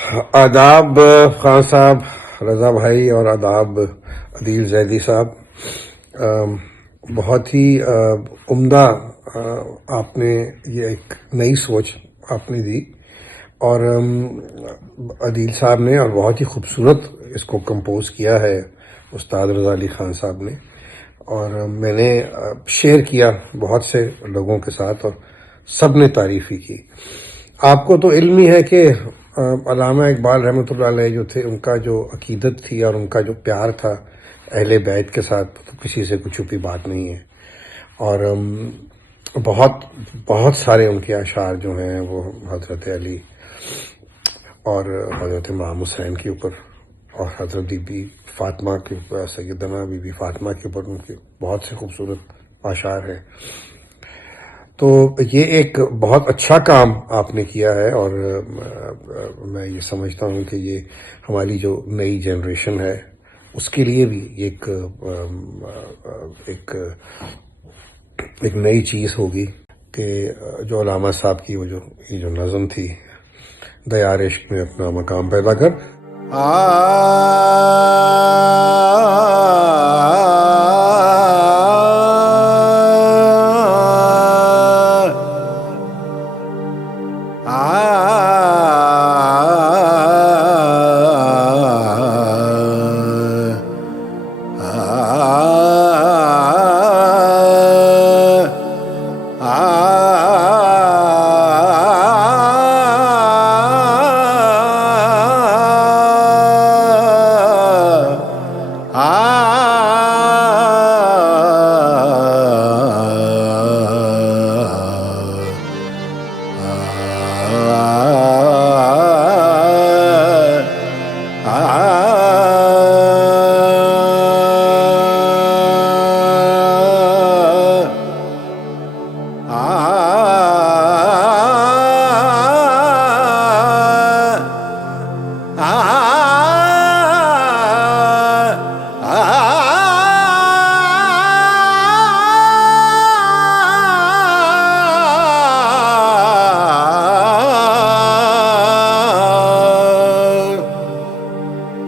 आदाब खान साहब, रज़ा भाई और आदाब अदील जैदी साहब। बहुत ही उम्दा आपने ये एक नई सोच आपने दी और अदील साहब ने, और बहुत ही खूबसूरत इसको कंपोज किया है उस्ताद रज़ा अली खान साहब ने। और मैंने शेयर किया बहुत से लोगों के साथ और सब ने तारीफ़ ही की। आपको तो इल्म ही है कि अल्लामा इकबाल रहमतुल्लाह अलैह जो थे, उनका जो अकीदत थी और उनका जो प्यार था अहले बैत के साथ, तो किसी से कुछ छुपी बात नहीं है। और बहुत बहुत सारे उनके अशार जो हैं वो हज़रत अली और हज़रत इमाम हुसैन के ऊपर और हज़रत बीबी फ़ातिमा के ऊपर, सैयदना बीबी फ़ातिमा के ऊपर उनके बहुत से खूबसूरत अशार हैं। तो ये एक बहुत अच्छा काम आपने किया है और मैं ये समझता हूँ कि ये हमारी जो नई जनरेशन है उसके लिए भी एक एक एक नई चीज़ होगी कि जो अल्लामा साहब की वो ये जो नज़म थी, दयार इश्क में अपना मकाम पैदा कर।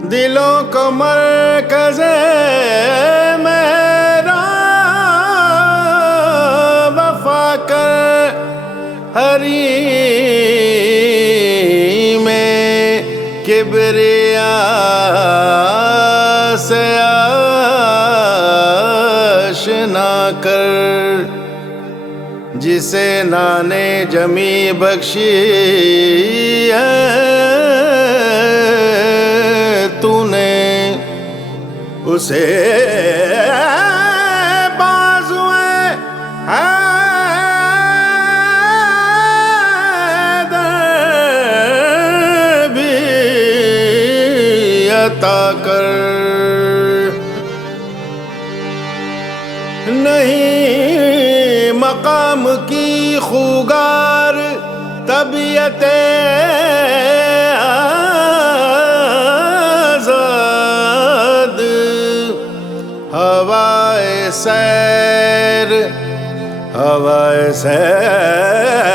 दिलों को मरकज़े मेरा वफ़ा कर, हरी में किबरिया से आशना कर, जिसे नाने जमी बख्शी है तूने, उसे बाज़ुए हैदर भी अता कर। नहीं मकाम की खुगार तबीयते आज़ाद, हवाए सैर हवाए सैर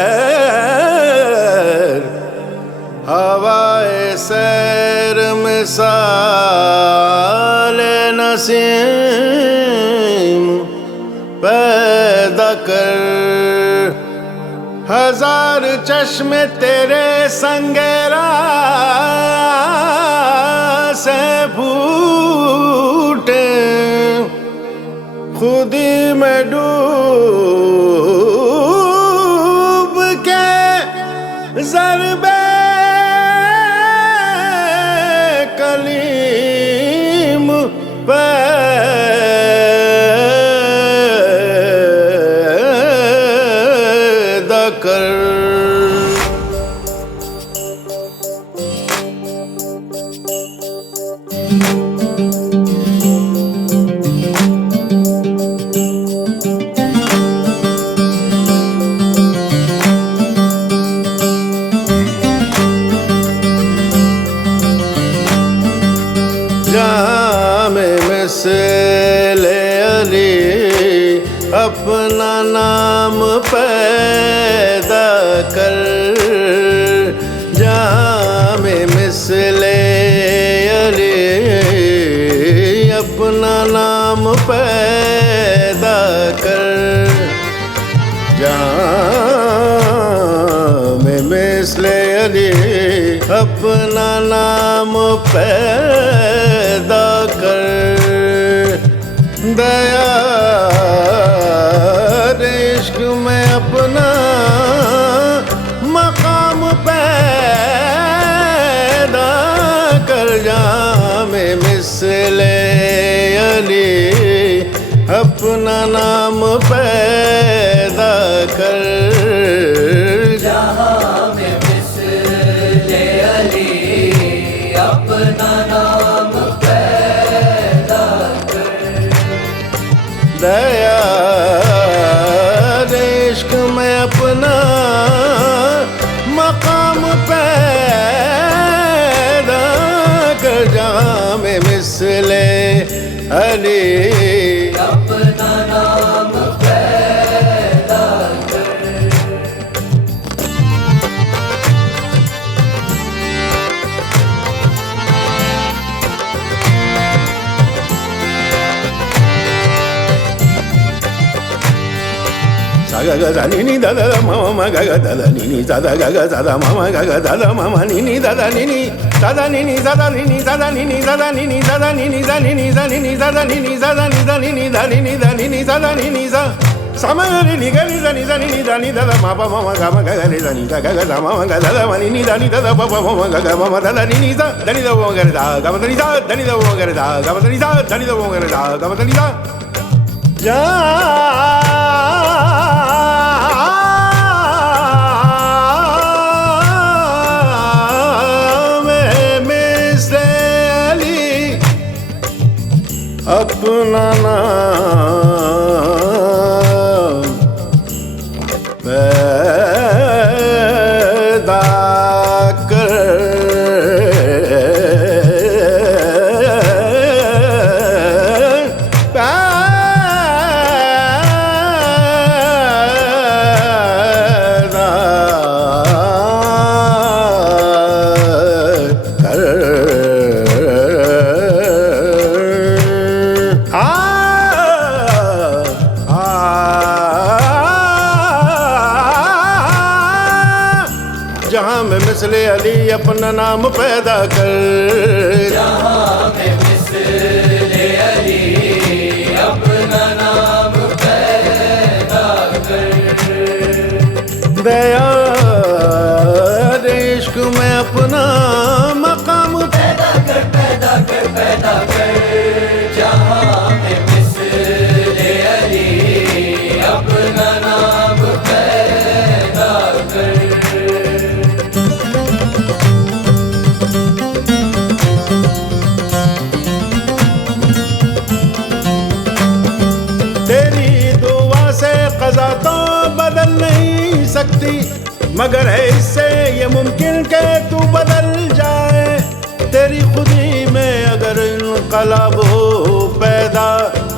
हवाए सैर मिसाल नसीम पैदा कर। हजार चश्मे तेरे संगेरा से फूटे, खुदी में डूब के ज़रबे कलीम पैदा कर। जामे मिसले अली अपना नाम पैदा कर, जामे मिसले अपना नाम पैदा कर। दया इश्क में अपना मकाम पैदा कर। जामे मिसले अली अपना नाम पैदा कर। जहाँ में मिसले अली अपना नाम पैदा कर। दया इश्क में अपना मकाम पैदा कर। जामे मिसले अली अपना नाम पैदा कर। सा ग ग सा नि नि द द म म ग ग द द नि नि सा द ग ग सा द म म ग ग द द म म नि नि द द नि नि सा द नि नि सा द नि नि सा द नि नि सा द नि नि सा द नि नि सा नि नि सा नि नि सा द नि नि सा द नि द नि नि द नि नि द नि नि सा द नि नि सा सा म ग रि नि ग नि द नि द नि नि द नि द द म प म म ग म ग ग रि द नि ग ग ग द म म ग द द म नि नि द नि द द प प म म ग ग म म द द नि नि सा द नि द म ग रि द ग म द नि सा द नि द म ग रि द ग म द नि सा द नि द म ग रि द ग म द नि सा जा अपना नाम पैदा कर। जहाँ में मिसले अली अपना नाम पैदा कर। जहाँ में मिसले अली अपना नाम पैदा कर। दया इश्क में अपना मकाम पैदा कर पैदा कर पैदा कर। जहाँ में मिसले अली अपना नाम पैदा कर। तेरी दुआ से क़ज़ा तो बदल नहीं सकती, मगर है इससे ये मुमकिन कि तू बदल जाए। तेरी खुदी में अगर इनक़लाब हो पैदा,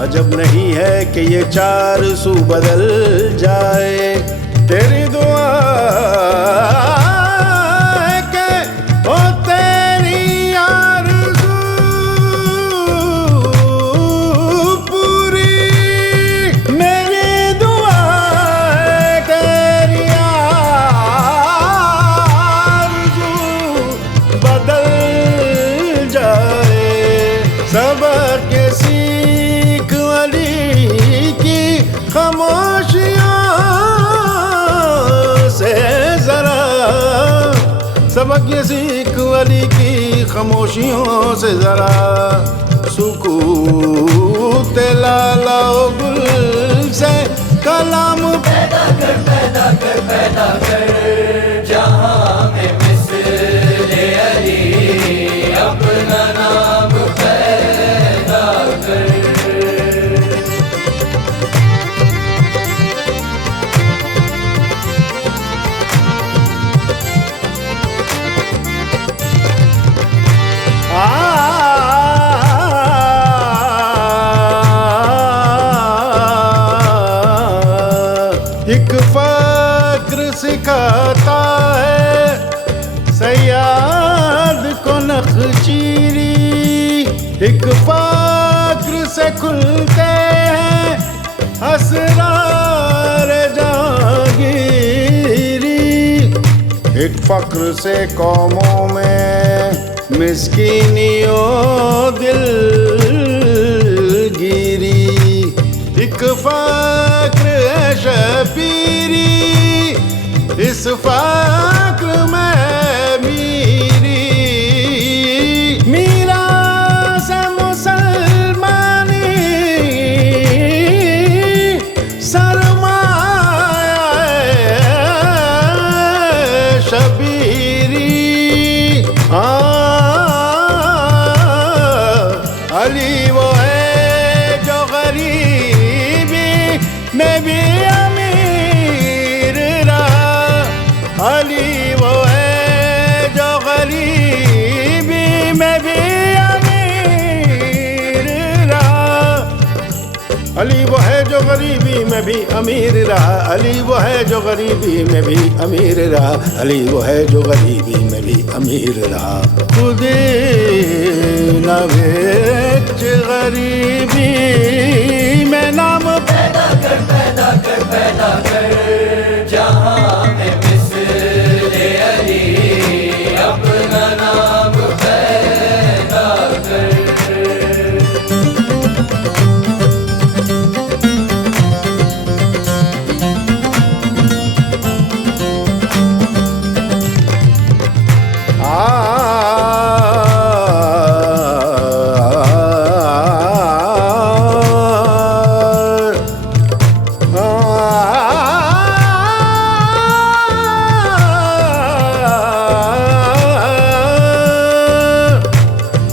अजब नहीं है कि ये चार सू बदल जाए। तेरी दुआ है कि ओ तेरी आरज़ू पूरी, मेरी दुआ है तेरी आरज़ू बदल जाए। सबक ये सीख अली की खामोशियों से जरा, सबक ये सीख अली की खामोशियों से जरा। सुकूत लाला गुल से कलाम पैदा कर पैदा कर पैदा कर। जहाँ में मिसले अली अपना नाम पैदा कर। एक फक्र सिखाता है सयाद को नखचीरी, एक फक्र से खुलते हैं असरार जहांगीरी। एक फक्र से कौमों में मिस्कीनियों दिलगिरी, एक फ़क्र है शबीरी, इस फ़क्र में मीरी, मीरा से मुसलमानी सरमाया शबीरी। अली वो है जो गरीबी में भी अमीर रहा, अली वो है जो गरीबी में भी अमीर रहा, अली वो है जो गरीबी में भी अमीर रहा, अली वो है जो गरीबी में भी अमीर रहा, अली वो है जो गरीबी में भी अमीर रहा। खुदे न बेच गरीबी में नाम पैदा कर पैदा कर पैदा कर, जहां में मिसले अली अपना नाम पैदा कर।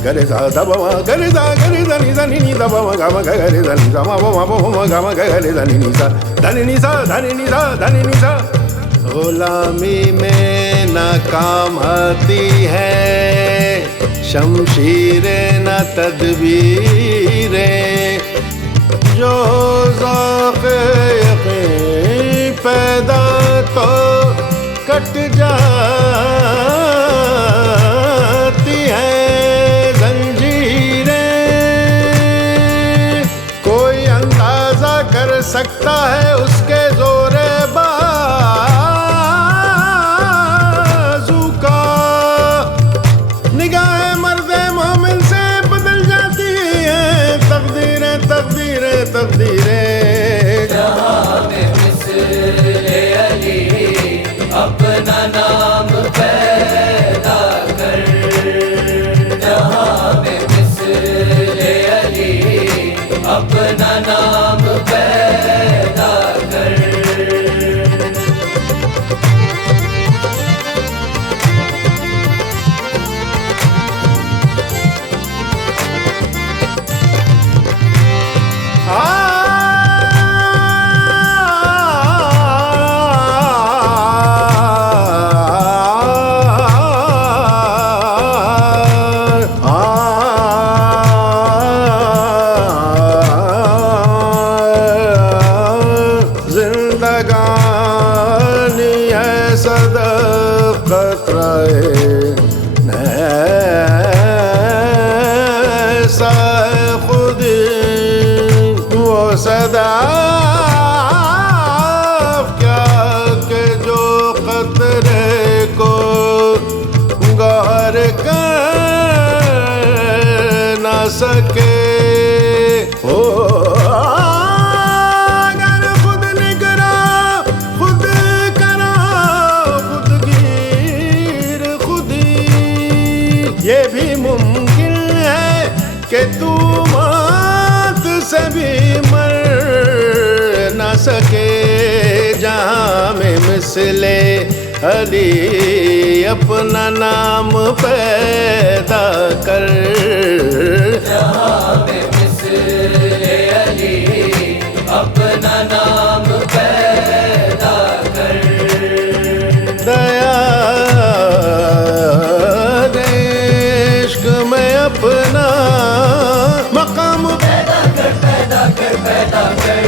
gare sa da ba ma gare da ni sa ni da ba ma ga ma gare da ni sa ma ba ma ga ma gare da ni sa da ni sa da ni sa da ni sa। गुलामी में नाकाम आती है शमशीरें न तदबीरें, जो ज़ौक़ यक़ीन पैदा तो कट जाती है जंजीरें। कोई अंदाज़ा कर सकता है उसके ज़ोरे बाज़ू का, निगाह मर्दे मोमिन से बदल जाती है तकदीरें तकदीरें तकदीरें। जहां में मिसले अली अपना नाम पैदा कर, जहां में मिसले अली अपना नाम पैदा कर। जिंदगानी है सदक़त रहे ऐसा है खुदी वो सदा क्या के जो क़तरे को गौर कर न सके। ओ ये भी मुमकिन है कि तू मौत से भी मर न सके, जहां में मिसले अली अपना नाम पैदा कर, जहां में मिसले अली अपना नाम पैदा कर। दया अपना मकाम पैदा कर पैदा कर पैदा कर,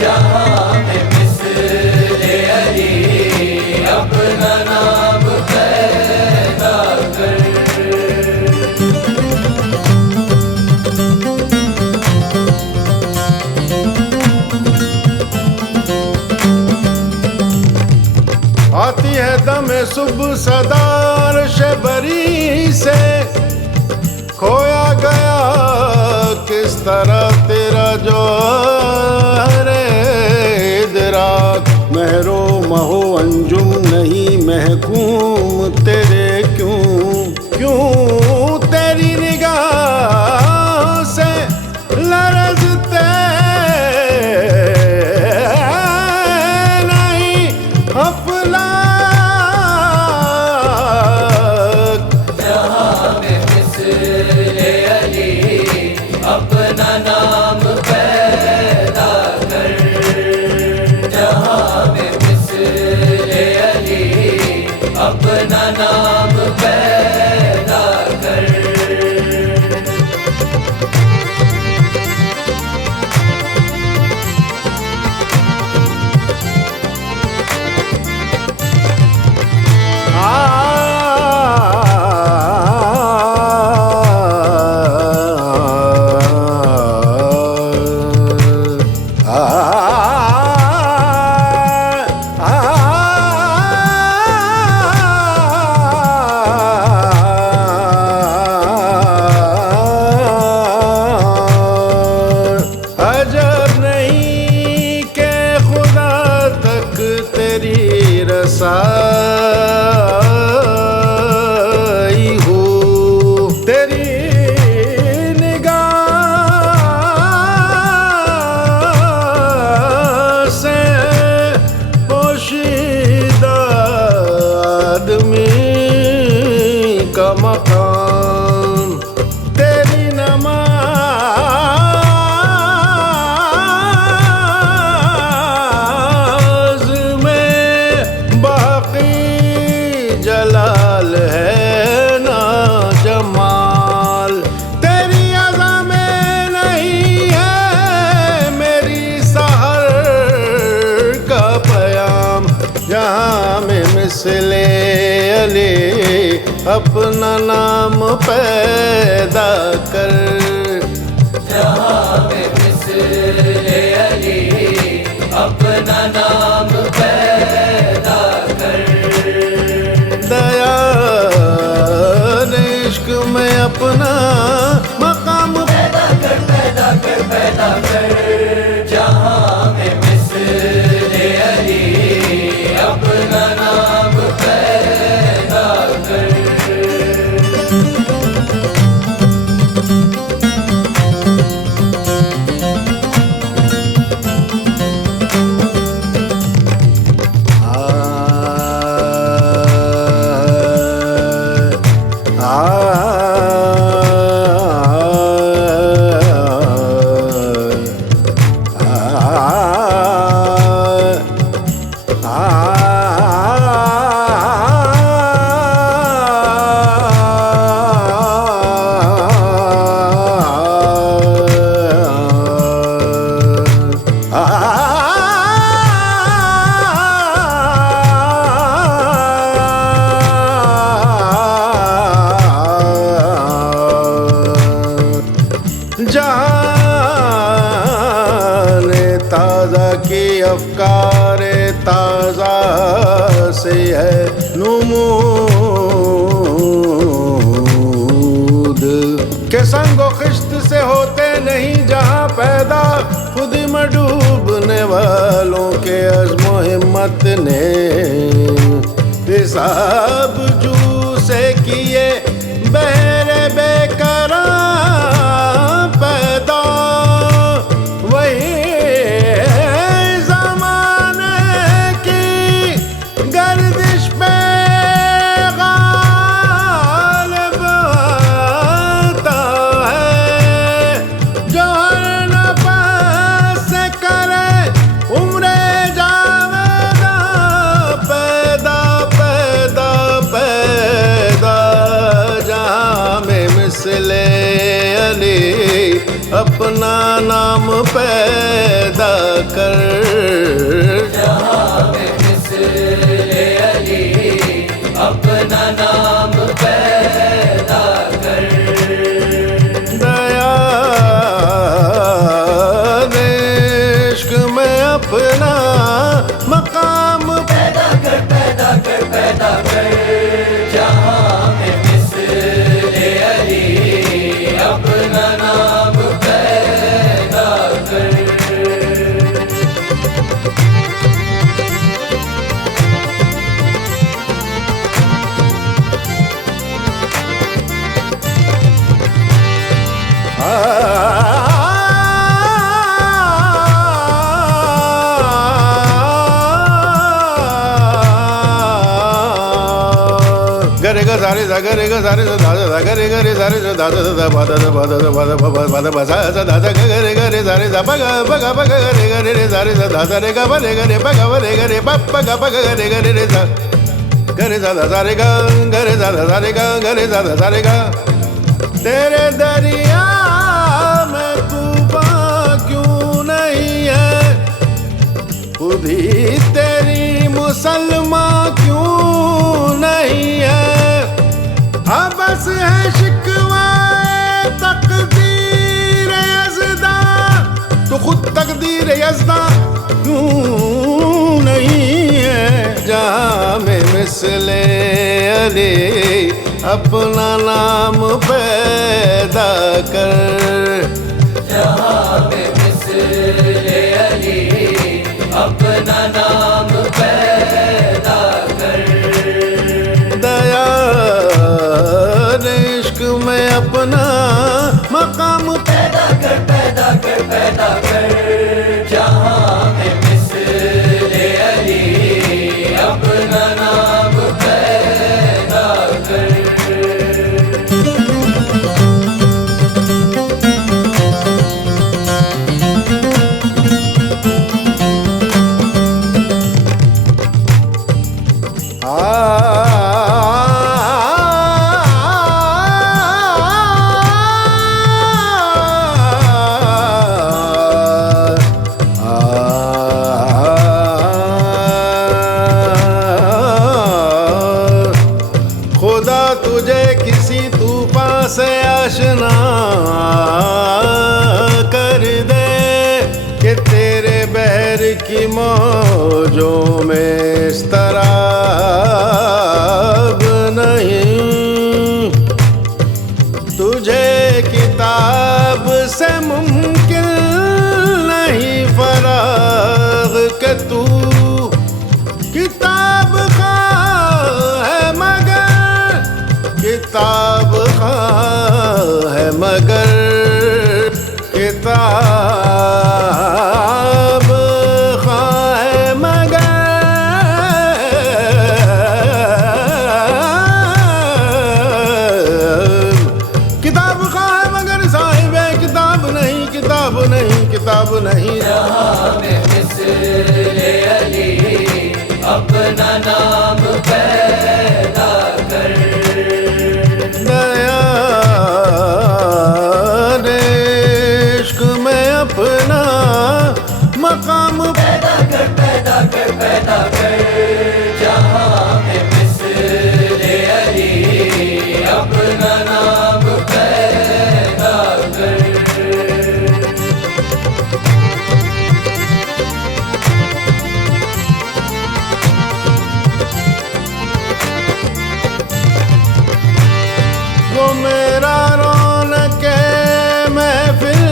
जहां में मिसले अली अपना नाम पैदा कर। आती है दम सुबह सदार शबरी से तरह तेरा जो रे इदराक महरो महो अंजुम नहीं महकूम तेरे क्यों क्यों तेरी निगाह से लरजते नहीं अफलाक जहाँ में मिसले अली अपना नाम पैदा कर जहाँ में मिसले अली अपना नाम पैदा कर अजब नहीं के खुदा तक तेरी रसाई हो तेरी निगाह से पोशीदा आदमी का मकान तेरी नमाज में बाकी जलाल है ना जमाल तेरी अज़ा में नहीं है मेरी सहर का पयाम जहाँ में मिसले अली अपना नाम पैदा कर जहाँ में मिसले अली अपना नाम पैदा कर दया ने इश्क में अपना मकाम पैदा कर पैदा कर पैदा कर जहाँ में मिसले अली अपना नाम पैदा कर जाने ताज़ा की अफकार ताज़ा से है नुमूद के संगो खिश्त से होते नहीं जहाँ पैदा खुद में डूबने वालों के अज़्म हिम्मत ने हिसाब जू से किए बहरे बेकरार पैदा वही ज़माने की गर्दिश पे गालिब आता है जो हर नफ़स से करे उम्रे जावेदा पैदा पैदा पैदा जहाँ में मिसले अली अपना नाम पैदा कर जहाँ में मिसले अली अपना नाम पैदा कर दया ने इश्क में अपना मकाम पैदा कर पैदा कर पैदा कर जहाँ में मिसले अली अपना नाम पैदा सारे सा ग रे ग सारे सा धा सा ग रे ग रे सारे सा धा सा धा पा धा पा धा पा धा पा धा पा सा सा धा सा ग रे सारे सा प ग रे ग रे सारे सा धा सा रे ग रे ग रे प ग रे प ग रे ग रे सा ग रे सा धा सा रे ग रे सा धा सा रे ग तेरे दरिया में तूफान क्यों नहीं है, खुद ही तेरी मुसलमान क्यों नहीं है, अब बस है शिकवाए तकदीर यज़दा, तो खुद तकदीर यज़दा क्यों नहीं है, जहाँ में मिसले अली अपना नाम पैदा कर, जहाँ में मिसले अली अपना नाम पैदा कर, दया इश्क में अपना मकाम पैदा कर पैदा कर पैदा कर, जहाँ में मिसले अली अपना नाम पैदा कर। खुदा तुझे किसी तूफान से आशना कर दे कि तेरे बहर की मौजों में इस तरह नहीं, तुझे किताब से मुमकिन नहीं फराग के तू किताब खा है मगर, किताब खा है मगर, किताब खा है मगर, किताब खा है मगर साहिब किताब नहीं, किताब नहीं, किताब नहीं। जहाँ में मिसले अली अपना नाम पैदा कर, दया इश्क में अपना मकाम पैदा कर पैदा कर पैदा कर, जहाँ में मिसले अली अपना नाम पैदा कर। वो मेरा रौनक महफिल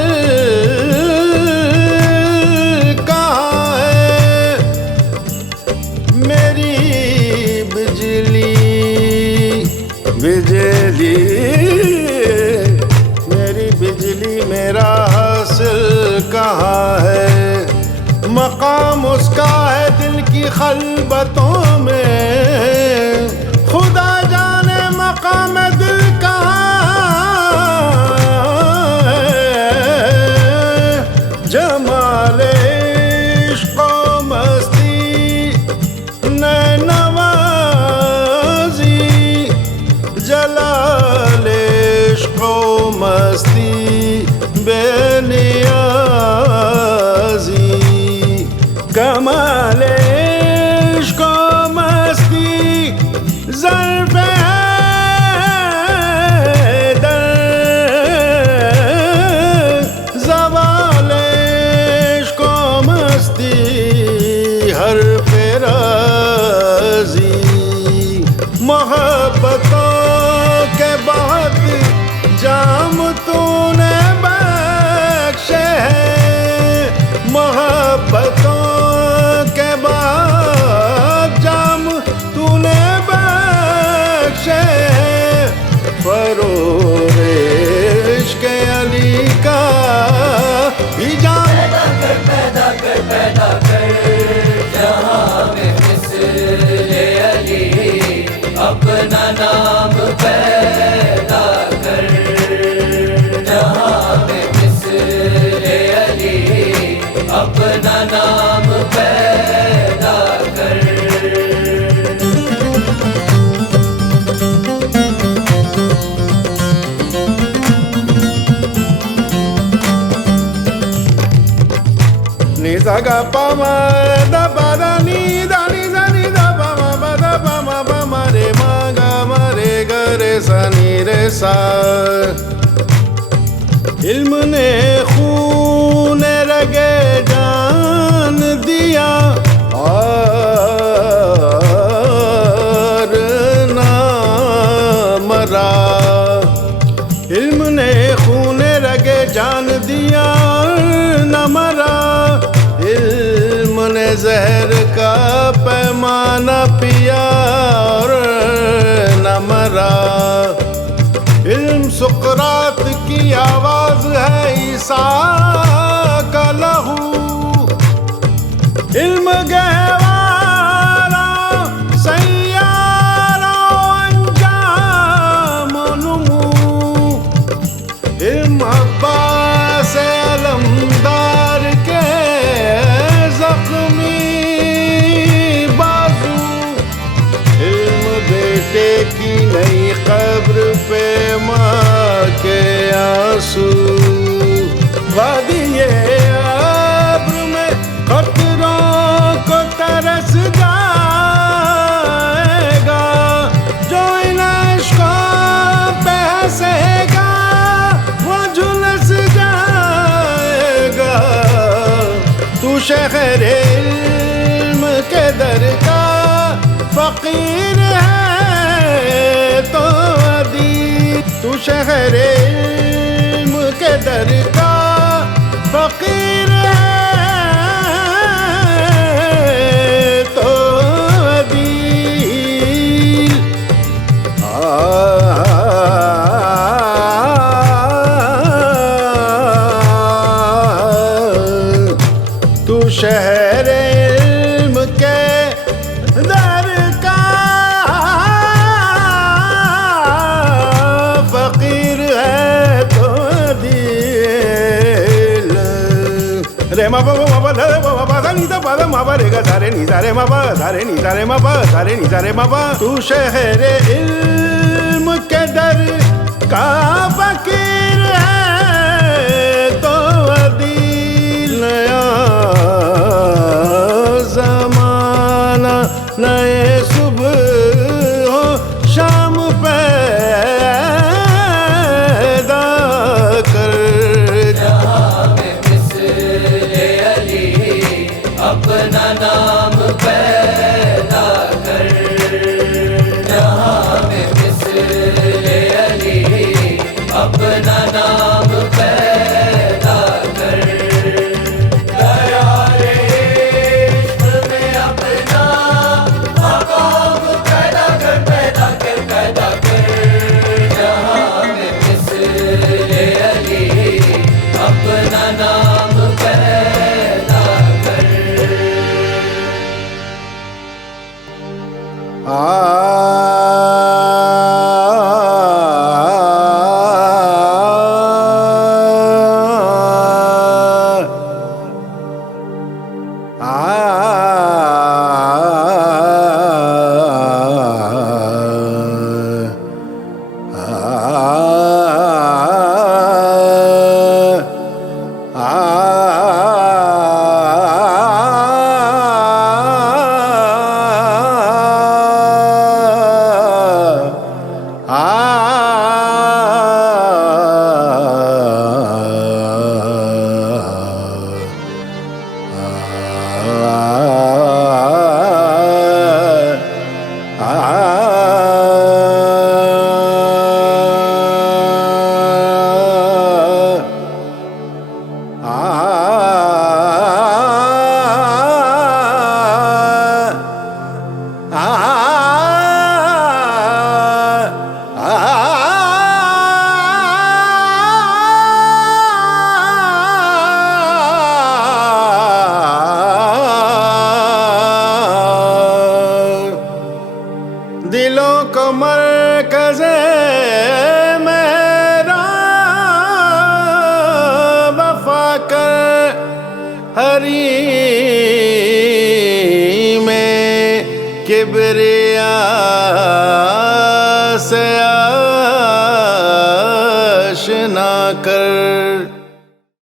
कहाँ है, मेरी बिजली बिजली मेरी बिजली मेरा हासिल कहाँ है, मकाम उसका है दिल की खलबतों में, खुदा जाने मकाम दिल जमाल इश्क़ व मस्ती नवाज़ी, जलाल इश्क़ व मस्ती बेनियाज़ी, कमाल इश्क़ व मस्ती ज़र्फ़ हर फेराजी, मोहब्बतों के बाद जाम तूने बख्शे हैं, मोहब्बतों के बाद जाम तूने बख्शे हैं, फरोग़ इश्क़ अली का ही जाम पैदा कर पैदा कर, जहाँ में मिसले अली अपना नाम sa ga pa ma da pa da ni sa ni da pa da pa ma re ma ga re sa ni re sa इल्म ने खून रगे जान दिया और ना मरा इल्म ने खून रगे जान दिया न मरा इल्म ने जहर का पैमाना पिया और न मरा इल्म सुकरात की आवाज है ईसा का लहू इल्म गहवारा सैयारा अंजाम नुमू इल्म अब्बास अलमदार के जख्मी बाजू इल्म बेटे की नई कब्र पे माँ के आंसू वादिये अब्र में खतरों को तरस जाएगा जो इन अश्कों पे हंसेगा वो झुलस जाएगा तू शहर इल्म के दर का फकीर है तो तू शहर इल्म के दर का फकीर है तो अदील तू शहर इल्म के दर का रे मा पा मा धा पा धा नी धा पा धा मा पा रे गा सा रे नी सा रे मा पा सा रे नी सा रे मा पा सा रे नी सा रे मा पा तू शहर इल्म के दर का फकीर है तो अदील नया ज़माना नए सुबह हो शाम पैदा कर अपना नाम पैदा कर जहाँ में मिस्ले अली अपना नाम पैदा कर दयारे इश्क में अपना मकाम पैदा कर जहाँ में मिस्ले अली अपना नाम पैदा कर दिलों को मरकज़े मेरा वफा कर हरी में किबरिया से आशना कर